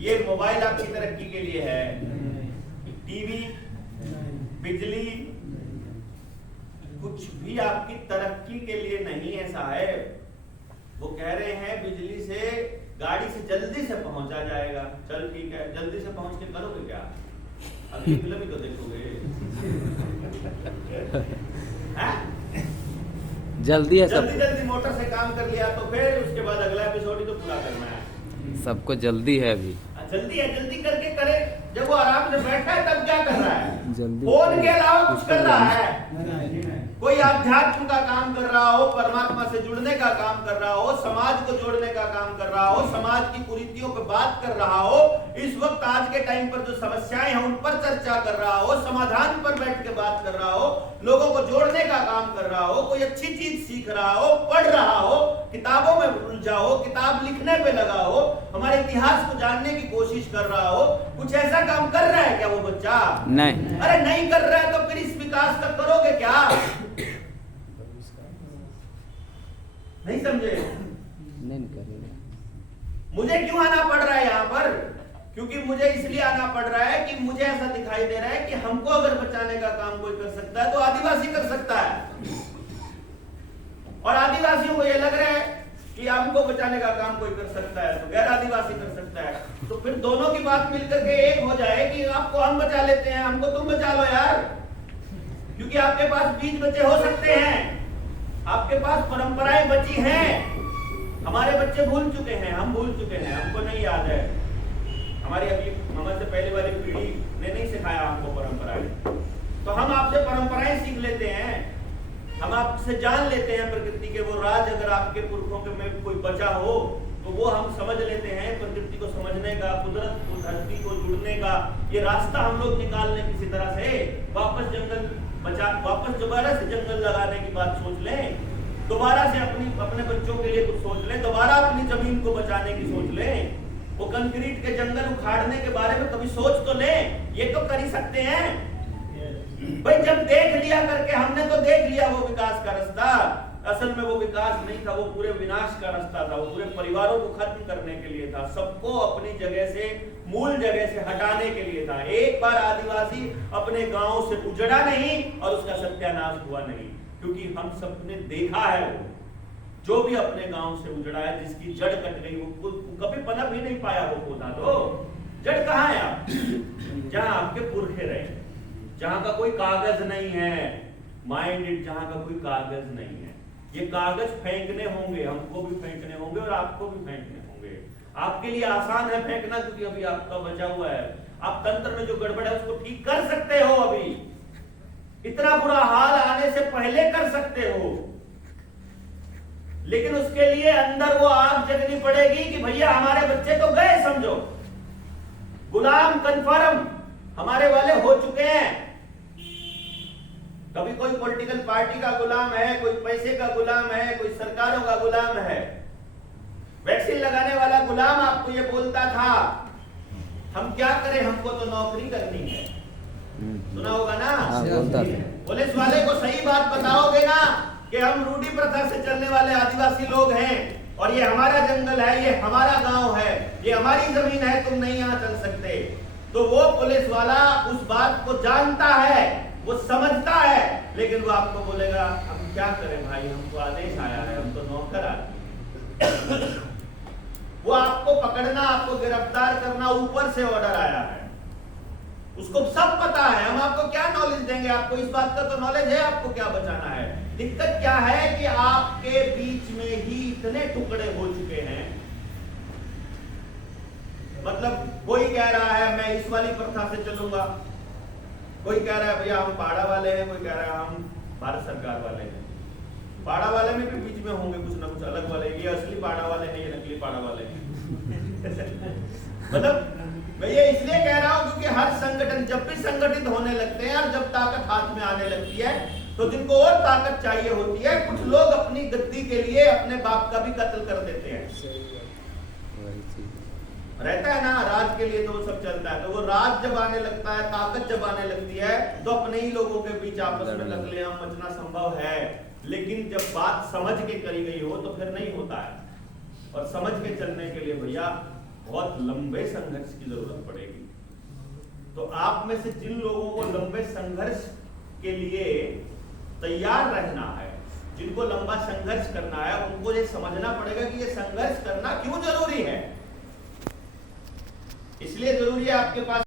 ये मोबाइल आपकी तरक्की के लिए है, टीवी, बिजली, कुछ भी आपकी तरक्की के लिए नहीं है साहब। वो कह रहे हैं बिजली से, गाड़ी से जल्दी से पहुंचा जाएगा। चल ठीक है, जल्दी से पहुंच के करोगे क्या? अगली फिल्म ही तो देखोगे। जल्दी है, जल्दी जल्दी मोटर से काम कर लिया तो फिर उसके बाद अगला एपिसोड ही तो पूरा करना है। सबको जल्दी है अभी। जल्दी है, जल्दी करके करे। जब वो आराम से बैठा है तब क्या कर रहा है? जल्दी फोन के अलावा कुछ कर रहा है? कोई आध्यात्म का काम कर रहा हो, परमात्मा से जुड़ने का काम कर रहा हो, समाज को जोड़ने का काम कर रहा हो, समाज की कुरीतियों पर बात कर रहा हो, इस वक्त आज के टाइम पर जो समस्याएं हैं उन पर चर्चा कर रहा हो, समाधान पर बैठ के बात कर रहा हो, लोगों को जोड़ने का काम कर रहा हो, कोई अच्छी चीज सीख रहा हो, पढ़ रहा हो, किताबों में उलझा हो, किताब लिखने पे लगा हो, हमारे इतिहास को जानने की कोशिश कर रहा हो, कुछ ऐसा काम कर रहा है क्या वो बच्चा? नहीं। अरे नहीं कर रहा है तो फिर इस विकास का करोगे क्या? नहीं समझे? नहीं करेगा। मुझे क्यों आना पड़ रहा है यहाँ पर? क्योंकि मुझे इसलिए आना पड़ रहा है कि मुझे ऐसा दिखाई दे रहा है कि हमको अगर बचाने का काम कोई कर सकता है तो आदिवासी कर सकता है, और आदिवासियों को यह लग रहा है कि हमको बचाने का काम कोई कर सकता है तो गैर आदिवासी कर सकता है। तो फिर दोनों की बात मिलकर के एक हो जाए कि आपको हम बचा लेते हैं, हमको तुम बचा लो यार, क्योंकि आपके पास बीज बचे हो सकते हैं, आपके पास परंपराएं बची हैं। हमारे बच्चे भूल चुके हैं, हम भूल चुके हैं, हमको नहीं याद है। हमारी अभी हमसे पहले वाली पीढ़ी ने नहीं सिखाया हमको परंपराएं, तो हम आपसे परंपराएं सीख लेते हैं, हम आपसे जान लेते हैं प्रकृति के वो राज। अगर आपके पुरखों के में कोई बचा हो तो वो हम समझ लेते हैं। प्रकृति को समझने का, कुदरत को, धरती को जुड़ने का ये रास्ता हम लोग निकाल लें किसी तरह से। वापस जंगल बचा, वापस दोबारा से जंगल लगाने की बात सोच लें, दोबारा से अपने बच्चों के लिए कुछ सोच लें, दोबारा अपनी जमीन को बचाने की सोच लें। वो कंक्रीट के जंगल उखाड़ने के बारे में कभी सोच तो लें, ये तो कर ही सकते हैं भाई। जब देख लिया करके, हमने तो देख लिया वो विकास का रास्ता, असल में वो विकास नहीं था, वो पूरे विनाश का रास्ता था, वो पूरे परिवारों को खत्म करने के लिए था, सबको अपनी जगह से, मूल जगह से हटाने के लिए था। एक बार आदिवासी अपने गांव से उजड़ा नहीं और उसका सत्यानाश हुआ नहीं, क्योंकि हम सबने देखा है वो जो भी अपने गांव से उजड़ा है, जिसकी जड़ कट गई, वो कभी पनप ही नहीं पाया वो पौधा। तो जड़ कहाँ है आप? जहां आपके पुरखे रहे, जहां का कोई कागज नहीं है, माइंड इट, जहां का कोई कागज नहीं है। ये कागज फेंकने होंगे, हमको भी फेंकने होंगे और आपको भी फेंकने होंगे। आपके लिए आसान है फेंकना, क्योंकि अभी आपका बचा हुआ है, आप तंत्र में जो गड़बड़ है उसको ठीक कर सकते हो। अभी इतना बुरा हाल आने से पहले कर सकते हो, लेकिन उसके लिए अंदर वो आग जगनी पड़ेगी कि भैया हमारे बच्चे तो गए, समझो गुलाम कंफर्म हमारे वाले हो चुके हैं। कभी कोई पॉलिटिकल पार्टी का गुलाम है, कोई पैसे का गुलाम है, कोई सरकारों का गुलाम है। वैक्सीन लगाने वाला गुलाम आपको ये बोलता था हम क्या करें, हमको तो नौकरी करनी है, सुना होगा ना? पुलिस वाले को सही बात बताओगे ना कि हम रूढ़ी प्रथा से चलने वाले आदिवासी लोग हैं और ये हमारा जंगल है, ये हमारा गांव है, ये हमारी जमीन है, तुम नहीं यहाँ चल सकते, तो वो पुलिस वाला उस बात को जानता है, वो समझता है, लेकिन वो आपको बोलेगा हम क्या करें भाई, हमको आदेश आया है, हम तो नौकर आदमी। वो आपको पकड़ना, आपको गिरफ्तार करना, ऊपर से ऑर्डर आया है, उसको सब पता है। हम आपको क्या नॉलेज देंगे? आपको इस बात का तो नॉलेज है आपको क्या बचाना है। दिक्कत क्या है कि आपके बीच में ही इतने टुकड़े हो चुके हैं। मतलब कोई कह रहा है मैं इस वाली प्रथा से चलूंगा, कोई कह रहा है भैया हम पाड़ा वाले हैं, कोई कह रहा है हम भारत सरकार वाले हैं। पाड़ा वाले में भी बीच में होंगे कुछ ना कुछ अलग वाले, ये असली पाड़ा वाले हैं, ये नकली पाड़ा वाले हैं। मतलब मैं ये इसलिए कह रहा हूं क्योंकि हर संगठन जब भी संगठित होने लगते हैं और जब ताकत हाथ में आने लगती है तो जिनको और ताकत चाहिए होती है, कुछ लोग अपनी गद्दी के लिए अपने बाप का भी कत्ल कर देते हैं। रहता है ना, राज के लिए तो वो सब चलता है। तो वो राज जब आने लगता है, ताकत जब आने लगती है, तो अपने ही लोगों के बीच आपस में लकलियां मचना संभव है। लेकिन जब बात समझ के करी गई हो तो फिर नहीं होता है। और समझ के चलने के लिए भैया बहुत लंबे संघर्ष की जरूरत पड़ेगी। तो आप में से जिन लोगों को लंबे संघर्ष के लिए तैयार रहना है, जिनको लंबा संघर्ष करना है, उनको ये समझना पड़ेगा कि ये संघर्ष करना क्यों जरूरी है। इसलिए जरूरी है आपके पास